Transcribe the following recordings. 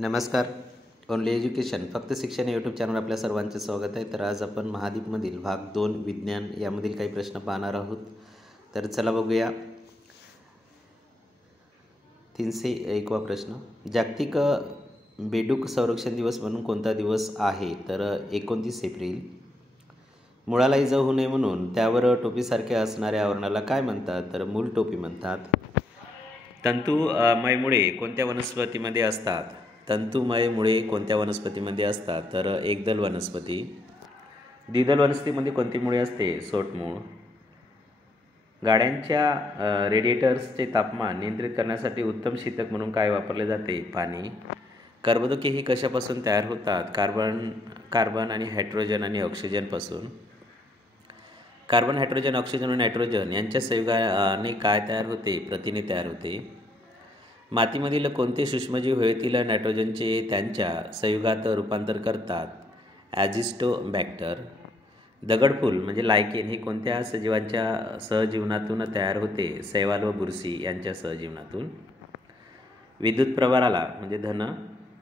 नमस्कार. Only education फक्त शिक्षण यूट्यूब चॅनल आपल्या सर्वांचे स्वागत आहे. तर आज आपण महाद्वीपमधील भाग 2 विज्ञान यामधील काही प्रश्न पाहणार आहोत. तर चला बघूया. 301वा प्रश्न. जागतिक बेडूक संरक्षण दिवस म्हणून कोणता दिवस आहे? तर 29 एप्रिल. मुळाला इजा होऊ नये म्हणून त्यावर टोपीसारखे असणाऱ्या आवरणाला काय म्हणतात? तर मूल टोपी म्हणतात. तंतुमय मुळे कोणत्या वनस्पतीमध्ये असतात? तंतुमय मुळे कोणत्या वनस्पतीमध्ये असतात? तर एकदल वनस्पती. द्विदल वनस्पतीमध्ये कोणती मुळे असते? सोटमूळ. गाड्यांच्या रेडिएटर्सचे तापमान नियंत्रित करण्यासाठी उत्तम शीतक म्हणून काय वापरले जाते? पाणी. कर्बोदके ही कशापासून तयार होतात? कार्बन आणि हायड्रोजन आणि ऑक्सिजनपासून. कार्बन, हायड्रोजन, ऑक्सिजन आणि नायट्रोजन यांच्या संयोगाने काय तयार होते? प्रथिने तयार होते. मातीमधील कोणते सूक्ष्मजीव हवेतील नायट्रोजनचे त्यांच्या संयुगात रूपांतर करतात? ॲजिस्टोबॅक्टर. दगडफूल म्हणजे लायकेन हे कोणत्या सजीवांच्या सहजीवनातून तयार होते? शैवाल व बुरशी यांच्या सहजीवनातून. विद्युत प्रवाहाला म्हणजे धन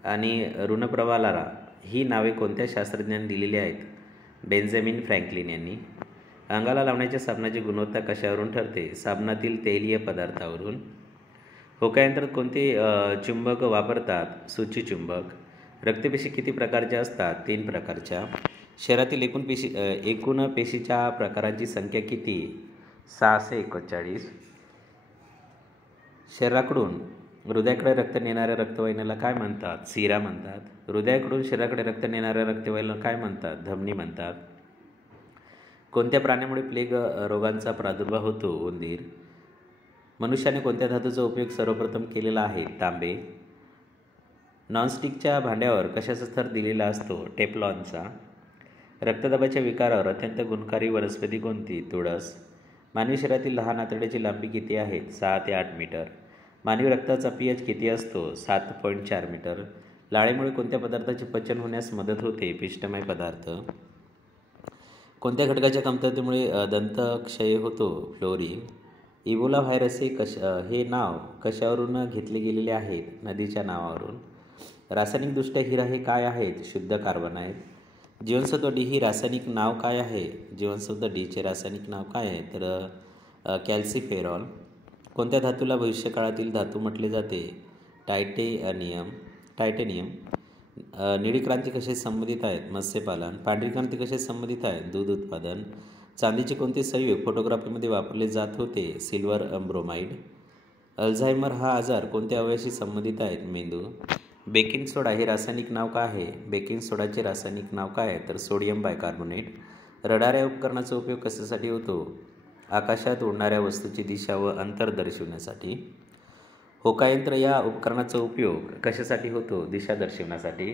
आणि ऋण प्रवाहाला ही नावे कोणत्या शास्त्रज्ञांनी दिलेली आहेत? बेंजामिन फ्रँकलिन यांनी. अंगाला लावण्याच्या साबणाची गुणवत्ता कशावरून ठरते? साबणातील तेलीय पदार्थावरून. होकायंत्रात कोणते चुंबक वापरतात? सूचीचुंबक. रक्तपेशी किती प्रकारच्या असतात? 3 प्रकारच्या. शरीरातील एकूण पेशीच्या प्रकारांची संख्या किती? 641. शरीराकडून हृदयाकडे रक्त नेणाऱ्या रक्तवाहिन्याला काय म्हणतात? शिरा म्हणतात. हृदयाकडून शरीराकडे रक्त नेणाऱ्या रक्तवाहिन्याला काय म्हणतात? धमनी म्हणतात. कोणत्या प्राण्यामुळे प्लेग रोगांचा प्रादुर्भाव होतो? उंदीर. मनुष्याने कोणत्या धातूचा उपयोग सर्वप्रथम केलेला आहे? तांबे. नॉनस्टिकच्या भांड्यावर कशाचा स्तर दिलेला असतो? टेफ्लॉनचा. रक्तदाबाच्या विकारावर अत्यंत गुणकारी वनस्पती कोणती? तुळस. मानवी शरीरातील लहान आतड्याची लांबी किती आहे? 6 ते 8 मीटर. मानवी रक्ताचा pH किती असतो? 7.4 मीटर. लाळेमुळे कोणत्या पदार्थाचे पचन होण्यास मदत होते? पिष्टमय पदार्थ. कोणत्या घटकाच्या कमतरतेमुळे दंतक्षय होतो? फ्लोरीन. इबोला व्हायरस हे नाव कशावरून घेतले गेलेले आहेत? नदीच्या नावावरून. रासायनिकदृष्ट्या हिरा हे काय आहेत? शुद्ध कार्बन आहेत. जीवनसत्व डी ही रासायनिक नाव काय आहे? जीवनसत्व डीचे रासायनिक नाव काय आहे? तर कॅल्सिफेरॉल. कोणत्या धातूला भविष्यकाळातील धातू म्हटले जाते? टायटेनियम. निळी क्रांती कशी संबंधित आहेत? मत्स्यपालन. पांढरी क्रांती कशी संबंधित आहे? दूध उत्पादन. चांदीचे कोणते संयुग फोटोग्राफीमध्ये वापरले जात होते? Silver bromide. अल्झायमर हा आजार कोणत्या अवयवाशी संबंधित आहेत? मेंदू. बेकिंग सोडा हे रासायनिक नाव काय आहे? बेकिंग सोडाचे रासायनिक नाव काय आहे? तर सोडियम बायकार्बोनेट. रडार या उपकरणाचा उपयोग कशासाठी होतो? आकाशात उडणाऱ्या वस्तूची दिशा व अंतर दर्शवण्यासाठी. होकायंत्र या उपकरणाचा उपयोग कशासाठी होतो? दिशा दर्शवण्यासाठी.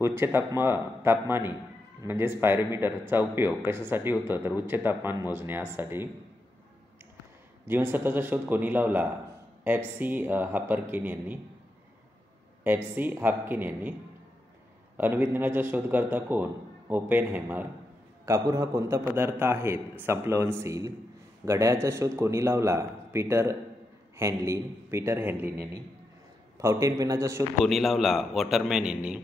उच्च तापमानी म्हणजेच पायरोमीटरचा उपयोग कशासाठी होतो? तर उच्च तापमान मोजण्यासाठी. जीवनसत्वाचा शोध कोणी लावला? FC हाफकिन यांनी. अणुविज्ञानाचा शोधकर्ता कोण? ओपेनहेमर. कापूर हा कोणता पदार्थ आहे? संप्लवनशील. घड्याळाचा शोध कोणी लावला? पीटर हॅनलिन यांनी. फाउंटेन पेनाचा शोध कोणी लावला? वॉटरमॅन यांनी.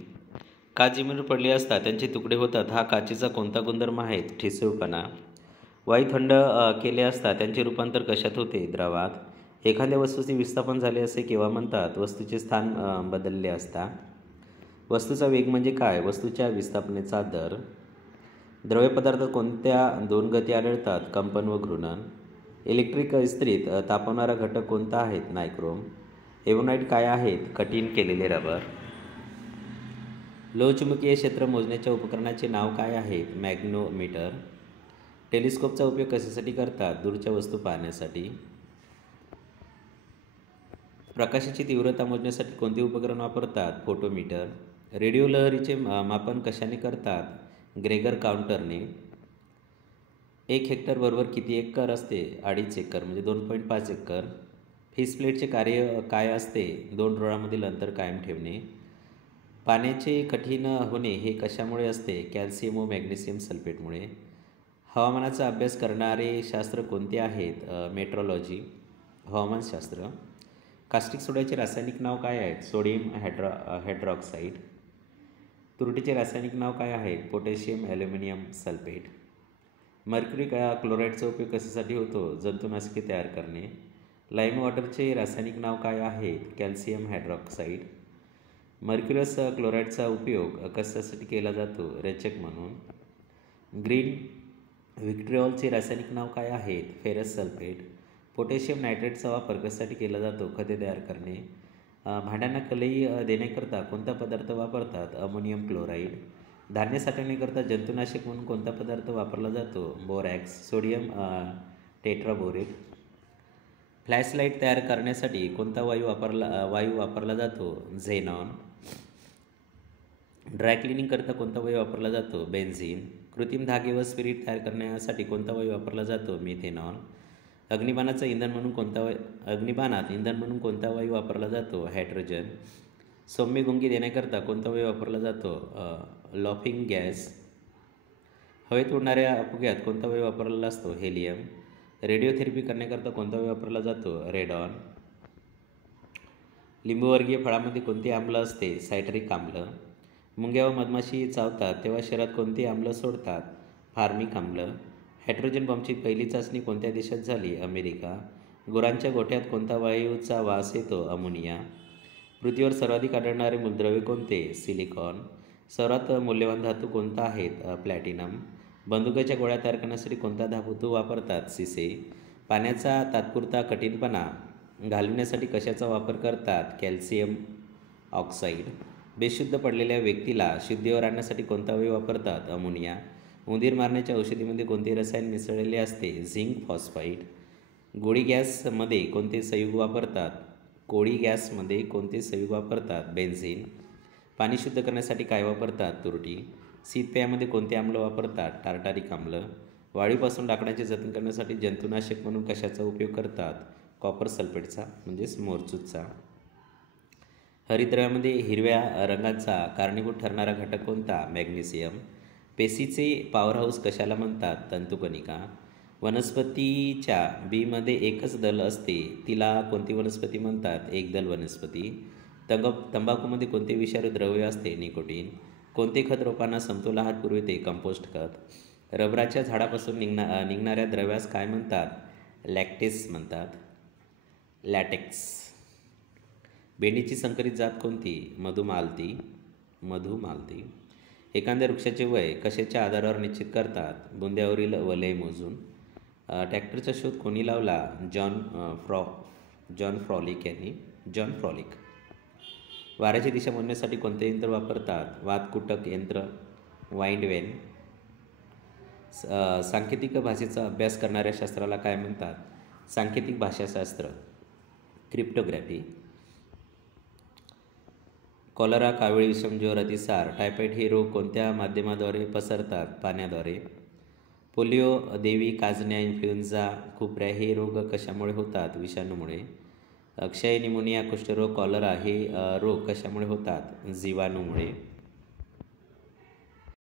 काच जमिनीवर पडले असता त्यांचे तुकडे होतात हा काचेचा कोणता गुणधर्म आहे? ठिसूळपणा. वायू थंड केले असता त्यांचे रूपांतर कशात होते? द्रवात. एखाद्या वस्तूचे विस्थापन झाले असे केव्हा म्हणतात? वस्तूचे स्थान बदलले असता. वस्तूचा वेग म्हणजे काय? वस्तूच्या विस्थापनेचा दर. द्रव्य पदार्थात कोणत्या 2 गती आढळतात? कंपन व घूर्णन. इलेक्ट्रिक इस्त्रीत तापवणारा घटक कोणता आहे? नायक्रोम. एवोनाइट काय आहेत? कठीण केलेले रबर. लोहचुंबकीय क्षेत्र मोजण्याच्या उपकरणाचे नाव काय आहे? मॅग्नोमीटर. टेलिस्कोपचा उपयोग कशासाठी करतात? दूरच्या वस्तू पाहण्यासाठी. प्रकाशाची तीव्रता मोजण्यासाठी कोणते उपकरण वापरतात? फोटोमीटर. रेडिओ लहरीचे मापन कशाने करतात? ग्रेगर काउंटरने. 1 हेक्टर बरोबर किती एकर असते? 2.5 एकर म्हणजे 2.5 एकर. फेसप्लेटचे कार्य काय असते? 2 डोळ्यांमधील अंतर कायम ठेवणे. पाण्याचे कठीण होणे हे कशामुळे असते? कॅल्शियम व मॅग्नेशियम सल्फेटमुळे. हवामानाचा अभ्यास करणारे शास्त्र कोणते आहेत? मेट्रोलॉजी. हवामानशास्त्र. कास्टिक सोड्याचे रासायनिक नाव काय आहे? Sodium hydroxide. तुरटीचे रासायनिक नाव काय आहे? Potassium aluminium sulphate. मर्क्युरी क्लोराईडचा उपयोग कशासाठी होतो? जंतुनाशके तयार करणे. लाईम वॉटरचे रासायनिक नाव काय आहे? Calcium hydroxide. मर्क्युरस क्लोराईडचा उपयोग कशासाठी केला जातो? रेचक म्हणून. ग्रीन व्हिट्रिऑलचे रासायनिक नाव काय आहेत? Ferrous sulphate. पोटॅशियम नायट्रेटचा वापर कशासाठी केला जातो? खते तयार करणे. भांड्यांना कलई देण्याकरता कोणता पदार्थ वापरतात? Ammonium chloride. धान्य साठवण्याकरता जंतुनाशक म्हणून कोणता पदार्थ वापरला जातो? बोरॅक्स. Sodium tetraborate. फ्लॅशलाईट तयार करण्यासाठी कोणता वायू वापरला जातो? झेनॉन. ड्रायक्लिनिंग करता कोणता वायू वापरला जातो? बेन्झिन. कृत्रिम धागे व स्पिरिट तयार करण्यासाठी कोणता वायू वापरला जातो? मिथेनॉल. अग्निबाणात इंधन म्हणून कोणता वायू वापरला जातो? हायड्रोजन. सौम्य गुंगी देण्याकरता कोणता वायू वापरला जातो? Laughing gas. हवेत उडणाऱ्या फुग्यात कोणता वायू वापरलेला असतो? हेलियम. रेडिओथेरपी करण्याकरता कोणता वायू वापरला जातो? रेडॉन. लिंबूवर्गीय फळामध्ये कोणते आम्ल असते? सायट्रिक आम्ल. मुंग्या व मधमाशी चावतात तेव्हा शरीरात कोणते आम्ल सोडतात? फार्मिक आम्ल. हायड्रोजन बॉम्बची पहिली चाचणी कोणत्या देशात झाली? अमेरिका. गुरांच्या गोठ्यात कोणता वायूचा वास येतो? अमोनिया. पृथ्वीवर सर्वाधिक आढळणारे मूलद्रव्य कोणते? सिलिकॉन. सर्वात मौल्यवान धातू कोणता आहे? प्लॅटिनम. बंदुकाच्या गोळ्या तयार करण्यासाठी कोणता धातू वापरतात? सिसे. पाण्याचा तात्पुरता कठीणपणा घालविण्यासाठी कशाचा वापर करतात? Calcium oxide. बेशुद्ध पडलेल्या व्यक्तीला शुद्धीवर आणण्यासाठी कोणता वायू वापरतात? अमोनिया. उंदीर मारण्याच्या औषधीमध्ये कोणते रसायन मिसळलेले असते? Zinc phosphide. गोळी गॅसमध्ये कोणते संयुग वापरतात? बेन्झिन. पाणी शुद्ध करण्यासाठी काय वापरतात? तुरटी. शीतपेयामध्ये कोणते आम्ल वापरतात? टार्टारिक आम्ल. वाळूपासून लाकडाचे जतन करण्यासाठी जंतुनाशक म्हणून कशाचा उपयोग करतात? कॉपर सल्फेटचा म्हणजेच मोरचूतचा. हरितद्रव्यामध्ये हिरव्या रंगाचा कारणीभूत ठरणारा घटक कोणता? मॅग्नेशियम. पेशीचे पॉवरहाऊस कशाला म्हणतात? तंतुकणिका. वनस्पतीच्या बीमध्ये एकच दल असते तिला कोणती वनस्पती म्हणतात? एकदल वनस्पती. तंबाखूमध्ये कोणते विषारी द्रव्य असते? निकोटीन. कोणते खत रोपांना समतोल आहार पुरविते? कंपोस्ट खत. रबराच्या झाडापासून निघणाऱ्या द्रव्यास काय म्हणतात? लॅटेक्स. भेंडीची संकरित जात कोणती? मधुमालती. एखाद्या वृक्षाचे वय कशाच्या आधारावर निश्चित करतात? बुंद्यावरील वलय मोजून. ट्रॅक्टरचा शोध कोणी लावला? John frolic. वाऱ्याची दिशा मोजण्यासाठी कोणते यंत्र वापरतात? वातकुटक यंत्र. Wind Wien. सांकेतिक भाषेचा अभ्यास करणाऱ्या शास्त्राला काय म्हणतात? सांकेतिक भाषाशास्त्र. क्रिप्टोग्राफी. कॉलरा, कावळी, विषमज्वर, अतिसार, टायफॉइड हे रोग कोणत्या माध्यमाद्वारे पसरतात? पाण्याद्वारे. पोलिओ, देवी, काजण्या, इन्फ्लुएन्झा, खुपऱ्या हे रोग कशामुळे होतात? विषाणूमुळे. क्षय, निमोनिया, कुष्ठरोग, कॉलरा हे रोग कशामुळे होतात? जीवाणूमुळे.